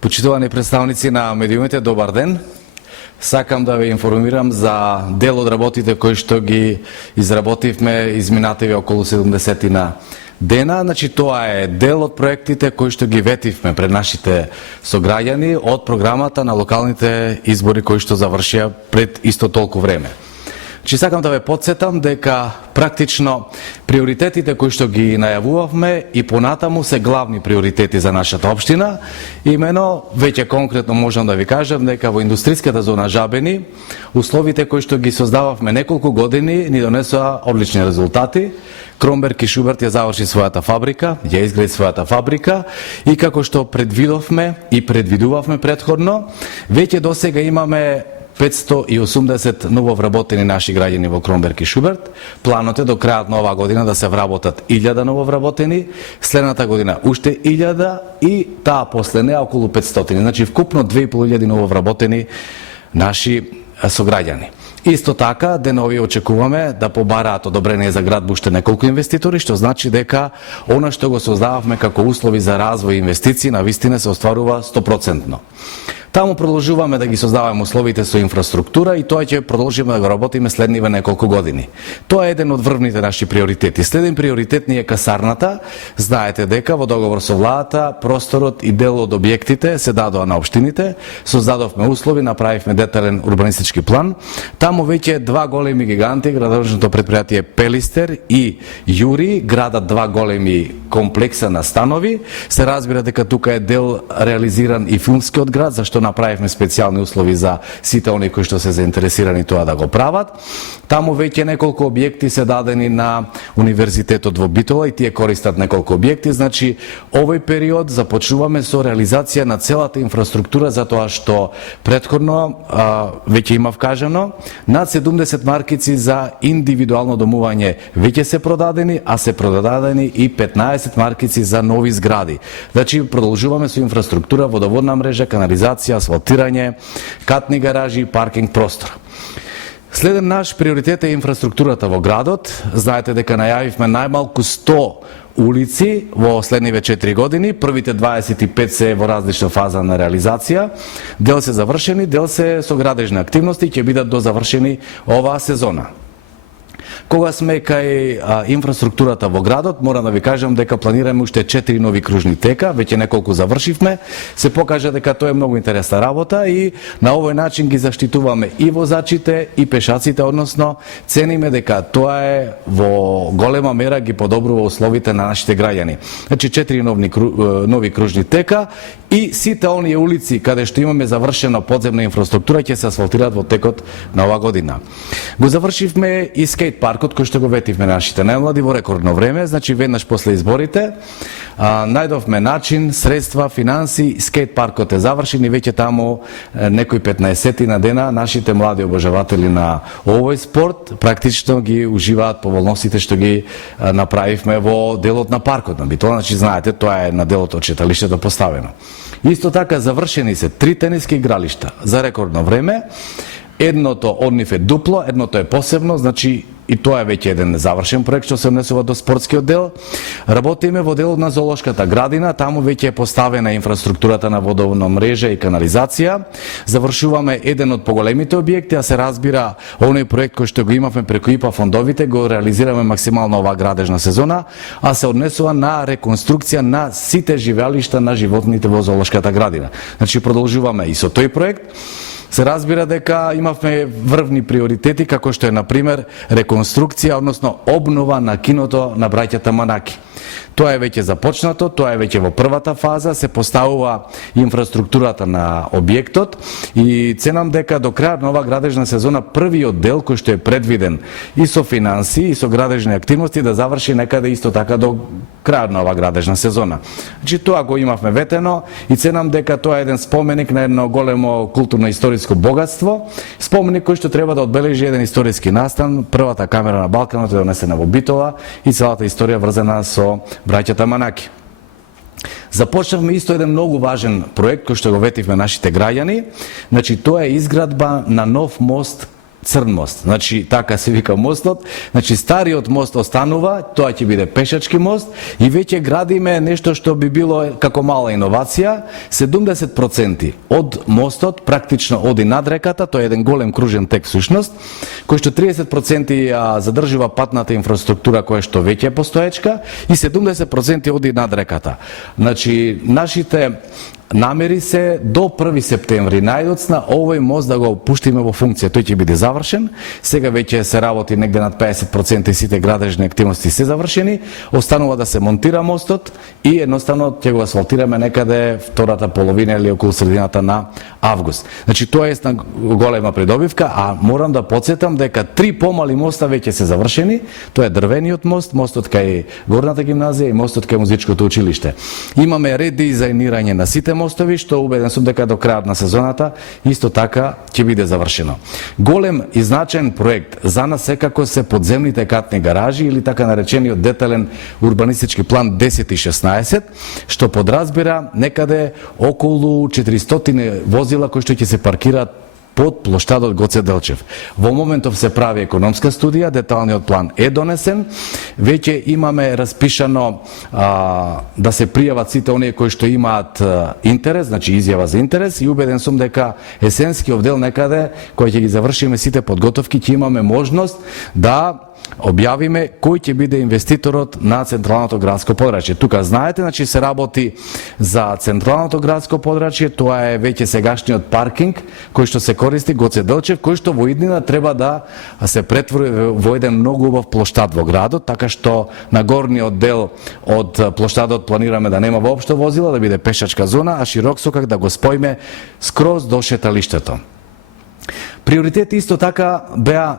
Почитувани представници на медиумите, добар ден. Сакам да ве информирам за дел од работите кои што ги изработивме изминативи околу 70 на дена. Значи, тоа е дел од проектите кои што ги ветивме пред нашите сограѓани од програмата на локалните избори кои што завршија пред исто толку време. Сакам да ве подсетам дека практично приоритетите кои што ги најавувавме и понатаму се главни приоритети за нашата општина. Имено, веќе конкретно можам да ви кажам дека во индустриската зона Жабени условите кои што ги создававме неколку години ни донесоа одлични резултати. Кромберг и Шуберт ја заврши својата фабрика, ја изгради својата фабрика и како што предвидовме и предвидувавме претходно, веќе досега имаме 580 ново вработени наши граѓани во Кромберг и Шуберт. Планот е до крајот на оваа година да се вработат 1000 ново вработени, следната година уште 1000 и таа после неа околу 500. Значи вкупно 2500 ново вработени наши сограѓани. Исто така, денови очекуваме да побараат одобрение за градбу уште неколку инвеститори, што значи дека она што го создававме како услови за развој и инвестиции навистина се остварува 100%. Таму продолжуваме да ги создаваме условите со инфраструктура и тоа ќе продолжиме да го работиме следниве неколку години. Тоа е еден од врвните наши приоритети. Следен приоритет ни е касарната. Знаете дека во договор со владата просторот и дел од објектите се дадоа на општините. Создадовме услови, направивме детален урбанистички план. Таму веќе два големи гиганти, градожното предпријатие Пелистер и Јури, градат два големи комплекса на станови. Се разбира дека тука е дел реализиран и филмскиот град, зашто направивме специјални услови за сите оние кои што се заинтересирани тоа да го прават. Таму веќе неколку објекти се дадени на Универзитетот во Битола и тие користат неколку објекти. Значи, овој период започнуваме со реализација на целата инфраструктура, затоа што претходно веќе имав кажано, над 70 маркици за индивидуално домување веќе се продадени, а се продадени и 15 маркици за нови згради. Значи, продолжуваме со инфраструктура, водоводна мрежа, канализација, асфалтирање, катни гаражи и паркинг простор. Следен наш приоритет е инфраструктурата во градот. Знаете дека најавивме најмалку 100 улици во следниве 4 години. Првите 25 се во различна фаза на реализација. Дел се завршени, дел се со градежни активности, ќе бидат дозавршени оваа сезона. Кога сме кај инфраструктурата во градот, морам да ви кажам дека планираме уште 4 нови кружни тека, веќе неколку завршивме. Се покажа дека тоа е многу интересна работа и на овој начин ги заштитуваме и возачите и пешаците, односно цениме дека тоа е во голема мера ги подобрува условите на нашите граѓани. Значи 4 нови кружни тека и сите оние улици каде што имаме завршена подземна инфраструктура ќе се асфалтираат во текот на оваа година. Го завршивме и скейт паркот кој што го ветивме нашите најмлади во рекордно време, значи веднаш после изборите најдовме начин, средства, финанси, скейт паркот е завршен и веќе таму некои 15 на дена нашите млади обожаватели на овој спорт практично ги уживаат поволностите што ги направивме во делот на паркот на Битола. Значи знаете, тоа е на делот од читалиштето поставено. Исто така завршени се 3 тениски игралишта за рекордно време. Едното од нив е дупло, едното е посебно, значи и тоа е веќе еден завршен проект што се однесува до спортскиот дел. Работиме во делот на зоолошката градина, таму веќе е поставена инфраструктурата на водовна мрежа и канализација. Завршуваме еден од поголемите објекти, а се разбира оној проект кој што го имавме преку ИПА фондовите, го реализираме максимално оваа градежна сезона, а се однесува на реконструкција на сите живеалишта на животните во зоолошката градина. Значи продолжуваме и со тој проект. Се разбира дека имавме врвни приоритети, како што е, например, реконструкција, односно обнова на киното на браќата Манаки. Тоа е веќе започнато, тоа е веќе во првата фаза, се поставува инфраструктурата на објектот и ценам дека до крајот на оваа градежна сезона првиот дел кој што е предвиден и со финанси и со градежни активности да заврши некаде исто така до крајот на оваа градежна сезона. Значи тоа го имавме ветено и ценам дека тоа е еден споменик на едно големо културно-историско богатство, споменик кој што треба да одбележи еден историски настан, првата камера на Балканот е донесена во Битола и целата историја врзана со браќата Манаки. Започнавме исто еден многу важен проект кој што го ветивме нашите граѓани. Значи тоа е изградба на нов мост црн мост. Значи, така се вика мостот. Значи, стариот мост останува, тоа ќе биде пешачки мост и веќе градиме нешто што би било како мала иновација. 70% од мостот практично оди над реката, тоа е еден голем кружен тек всушност, кој што 30% задржува патната инфраструктура која што веќе е постоечка и 70% оди над реката. Значи, нашите намери се до 1 септември најдоцна овој мост да го пуштиме во функција. Тој ќе биде завршен. Сега веќе се работи негде над 50% и сите градежни активности се завршени. Останува да се монтира мостот и едноставно ќе го асфалтираме некаде втората половина или околу средината на август. Значи тоа е една голема придобивка, а морам да потсетам дека 3 помали моста веќе се завршени. Тоа е дрвениот мост, мостот кај горната гимназија и мостот кај музичкото училиште. Имаме редизајнирање на сите мостови, што убеден сум дека до крајот на сезоната исто така ќе биде завршено. Голем и значаен проект за нас секако се подземните катни гаражи или така наречениот детален урбанистички план 10 и 16, што подразбира некаде околу 400 возила кои што ќе се паркираат под плоштадот Гоце Делчев. Во моментов се прави економска студија, деталниот план е донесен, веќе имаме распишано да се пријават сите оние кои што имаат интерес, значи изјава за интерес, и убеден сум дека есенскиот дел некаде, кој ќе ги завршиме сите подготовки, ќе имаме можност да објавиме кој ќе биде инвеститорот на централното градско подрачје. Тука знаете, значи се работи за централното градско подрачје, тоа е веќе сегашниот паркинг кој што се користи Гоце Делчев, кој што во иднина треба да се претвори во еден многу убав плоштад во градот, така што на горниот дел од плоштадот планираме да нема воопшто возила, да биде пешачка зона, а широк сокак да го споиме скроз до шеталиштето. Приоритети исто така беа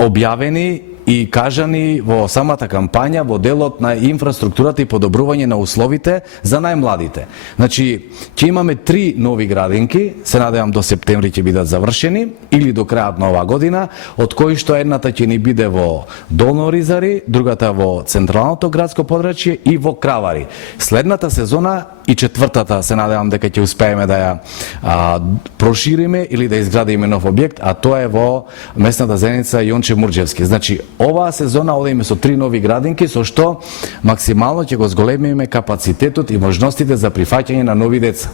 објавени и кажани во самата кампања во делот на инфраструктурата и подобрување на условите за најмладите. Значи, ќе имаме 3 нови градинки, се надевам до септември ќе бидат завршени или до крајот на оваа година, од кои што едната ќе ни биде во Долно Оризари, другата во централното градско подрачје и во Кравари. Следната сезона и четвртата се надевам дека ќе успееме да ја прошириме или да изградиме нов објект, а тоа е во местната заедница Јонче Мурџевски. Значи, оваа сезона одиме со 3 нови градинки, со што максимално ќе го зголемиме капацитетот и можностите за прифаќање на нови деца.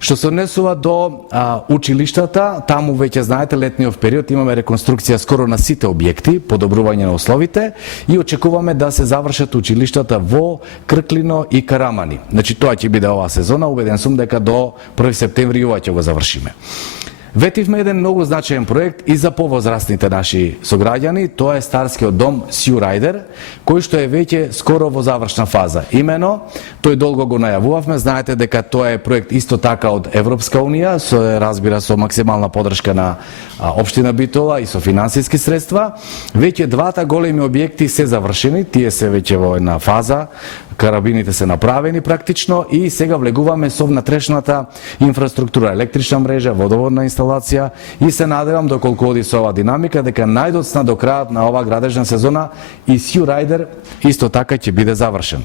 Што се однесува до училиштата, таму веќе знаете летниот период имаме реконструкција скоро на сите објекти, подобрување на условите и очекуваме да се завршат училиштата во Крклино и Карамани. Значи тоа ќе биде оваа сезона, убеден сум дека до 1 септември ова ќе го завршиме. Ветивме еден многу значаен проект и за повозрастните наши сограѓани, тоа е старскиот дом Сју Рајдер, кој што е веќе скоро во завршна фаза. Имено, тој долго го најавувавме, знаете дека тоа е проект исто така од Европска унија, разбира со максимална поддршка на општина Битола и со финансиски средства. Веќе двата големи објекти се завршени, тие се веќе во една фаза, карабините се направени практично и сега влегуваме со внатрешната инфраструктура, електрична мрежа, водоводна инсталација и се надевам доколку оди со оваа динамика дека најдоцна до крајот на оваа градежна сезона и Сју Рајдер исто така ќе биде завршен.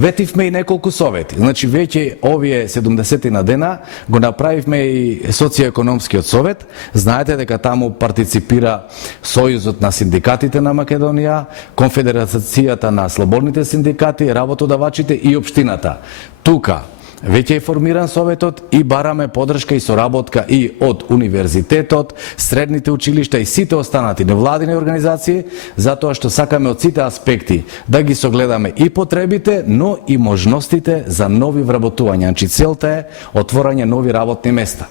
Ветивме и неколку совети. Значи, веќе овие 70 на дена го направивме и социјоекономскиот совет. Знаете дека таму партиципира Сојузот на синдикатите на Македонија, Конфедерацијата на слободните синдикати, работодавачите и општината. Тука веќе е формиран советот и бараме поддршка и соработка и од универзитетот, средните училишта и сите останати невладини организации, затоа што сакаме од сите аспекти да ги согледаме и потребите, но и можностите за нови вработувања. Значи целта е отворање нови работни места.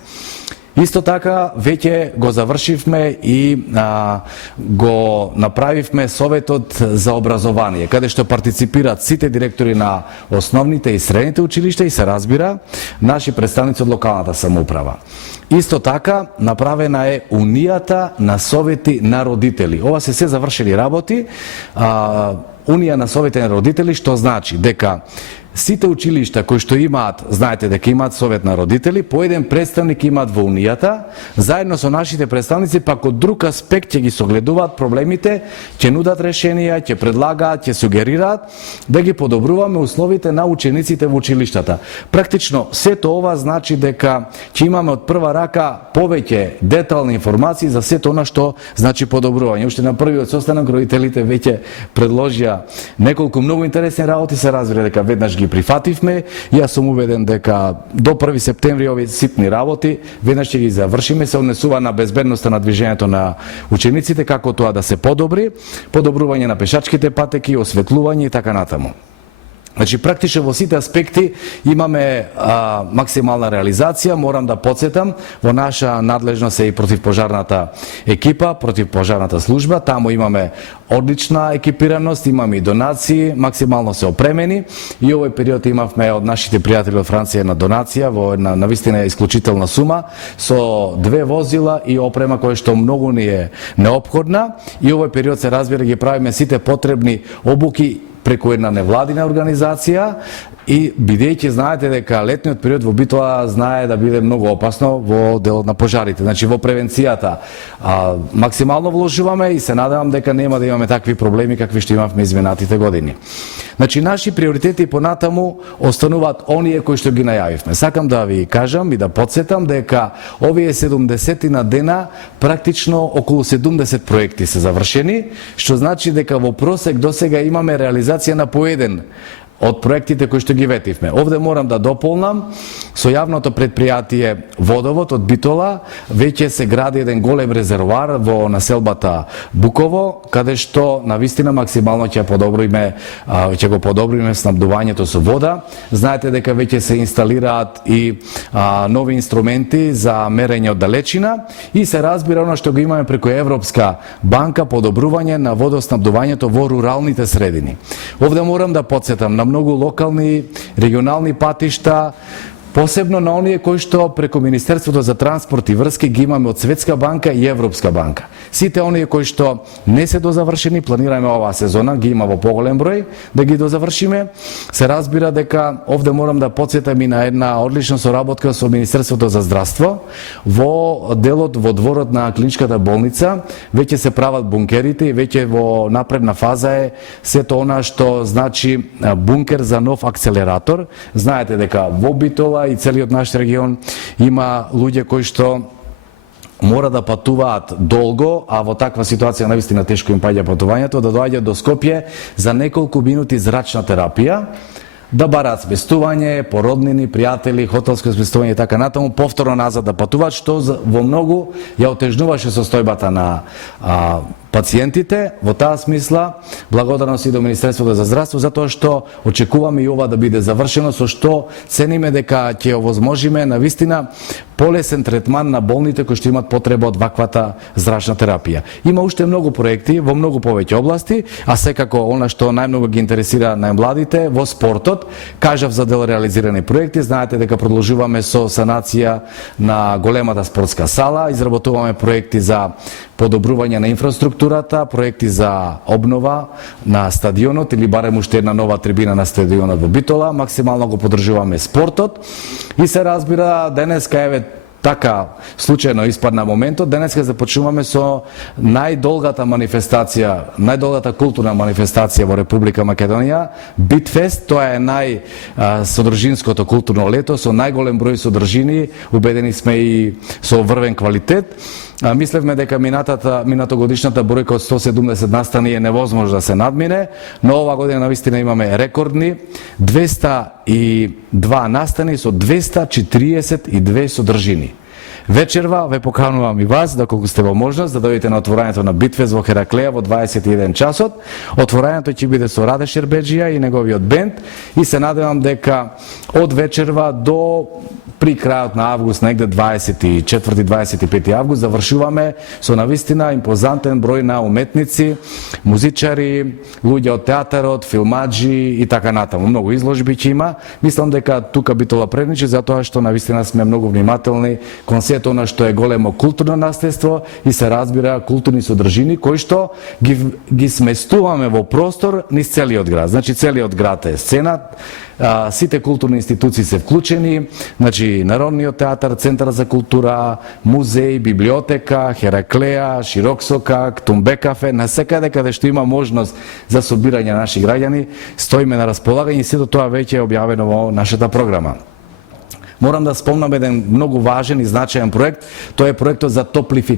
Исто така, веќе го завршивме и го направивме Советот за образование, каде што партиципираат сите директори на основните и средните училишта и се разбира наши представници од локалната самоуправа. Исто така, направена е Унијата на совети на родители. Ова се завршени работи. Унија на совети на родители, што значи дека сите училишта кои што имаат, знаете дека имаат совет на родители, по еден представник имаат во Унијата, заедно со нашите представници, пак од друг аспект ќе ги согледуваат проблемите, ќе нудат решенија, ќе предлагаат, ќе сугерираат да ги подобруваме условите на учениците во училиштата. Практично сето ова значи дека ќе имаме од прва рака повеќе детални информации за сето она што значи подобрување. Уште на првиот состанок родителите веќе предложија неколку многу интересни работи, се разбира дека веднаш ги прифативме. Јас сум убеден дека до 1 септември овие ситни работи веднаш ќе ги завршиме, се однесува на безбедноста на движењето на учениците, како тоа да се подобри, подобрување на пешачките патеки, осветлување и така натаму. Значи, практично во сите аспекти имаме максимална реализација. Морам да подсетам, во наша надлежност е и противпожарната екипа, противпожарната служба. Таму имаме одлична екипираност, имаме и донации, максимално се опремени. И овој период имавме од нашите пријатели од Франција една донација во една навистина исклучителна сума со 2 возила и опрема која што многу ни е неопходна. И овој период се разбира ги правиме сите потребни обуки преку една невладина организација и бидејќи знаете дека летниот период во Битола знае да биде многу опасно во делот на пожарите. Значи во превенцијата максимално вложуваме и се надевам дека нема да имаме такви проблеми какви што имавме изминатите години. Значи наши приоритети понатаму остануваат оние кои што ги најавивме. Сакам да ви кажам и да подсетам дека овие 70 на дена практично околу 70 проекти се завршени, што значи дека во просек досега имаме реализација на по еден од проектите кои што ги ветивме. Овде морам да дополнам, со јавното предпријатие Водовод од Битола веќе се гради еден голем резервоар во населбата Буково, каде што навистина максимално ќе го подобриме снабдувањето со вода. Знаете дека веќе се инсталираат и нови инструменти за мерење од далечина и се разбира она што го имаме преку Европска банка, подобрување на водоснабдувањето во руралните средини. Овде морам да подсетам на многу локални, регионални патишта, посебно на оние кои што преку Министерството за транспорт и врски ги имаме од Светска банка и Европска банка. Сите оние кои што не се дозавршени, планираме оваа сезона, ги има во поголем број, да ги дозавршиме. Се разбира дека овде морам да подсетам и на една одлична соработка со Министерството за здравство. Во делот, во дворот на клиничката болница, веќе се прават бункерите и веќе во напредна фаза е сето она што значи бункер за нов акселератор. Знаете дека во Битола и целиот наш регион има луѓе кои што мора да патуваат долго, а во таква ситуација навистина тешко им паѓа патувањето, да доаѓаат до Скопје за неколку минути зрачна терапија, да бараат сместување, породнини, пријатели, хотелско сместување и така натаму, повторно назад да патуваат, што во многу ја отежнуваше состојбата на пациентите. Во таа смисла, благодарност и до Министерството за здравство, затоа што очекуваме и ова да биде завршено, со што цениме дека ќе овозможиме навистина полесен третман на болните кои што имат потреба од ваквата зрачна терапија. Има уште многу проекти во многу повеќе области, а секако она што најмногу ги интересира најмладите во спортот. Кажав за дел реализирани проекти, знаете дека продолжуваме со санација на големата спортска сала, изработуваме проекти за подобрување на инфраструктурата, проекти за обнова на стадионот или барем уште една нова трибина на стадионот во Битола, максимално го поддржуваме спортот и се разбира денеска еве така случајно испадна моментот, денеска започнуваме со најдолгата манифестација, најдолгата културна манифестација во Република Македонија, Битфест. Тоа е најсодржинското културно лето со најголем број содржини, убедени сме и со врвен квалитет. Мислевме дека минатогодишната бројка од 170 настани е невозможно да се надмине, но ова година навистина имаме рекордни 202 настани со 242 содржини. Вечерва ве поканувам и вас, доколку сте во можност, да дојдете на отворањето на Битфест во Хераклеја во 21 часот. Отворањето ќе биде со Раде Шербеджија и неговиот бенд и се надевам дека од вечерва до при крајот на август, негде 24-25 август, завршуваме со навистина импозантен број на уметници, музичари, луѓе од театарот, филмаджи и така натаму. Многу изложби ќе има. Мислам дека тука Битола предничи, затоа што навистина сме многу внимателни кон се сето она што е големо културно наследство и се разбира културни содржини кои што ги сместуваме во простор низ целиот град. Значи целиот град е сцена, сите културни институции се вклучени, значи Народниот театар, Центар за култура, музеј, библиотека, Хераклеја, Широксокак, Тумбе кафе, насекаде каде што има можност за собирање на наши граѓани, стоиме на располагање и сето тоа веќе е објавено во нашата програма. Морам да спомнам еден многу важен и значаен проект, тоа е проектот за топлификација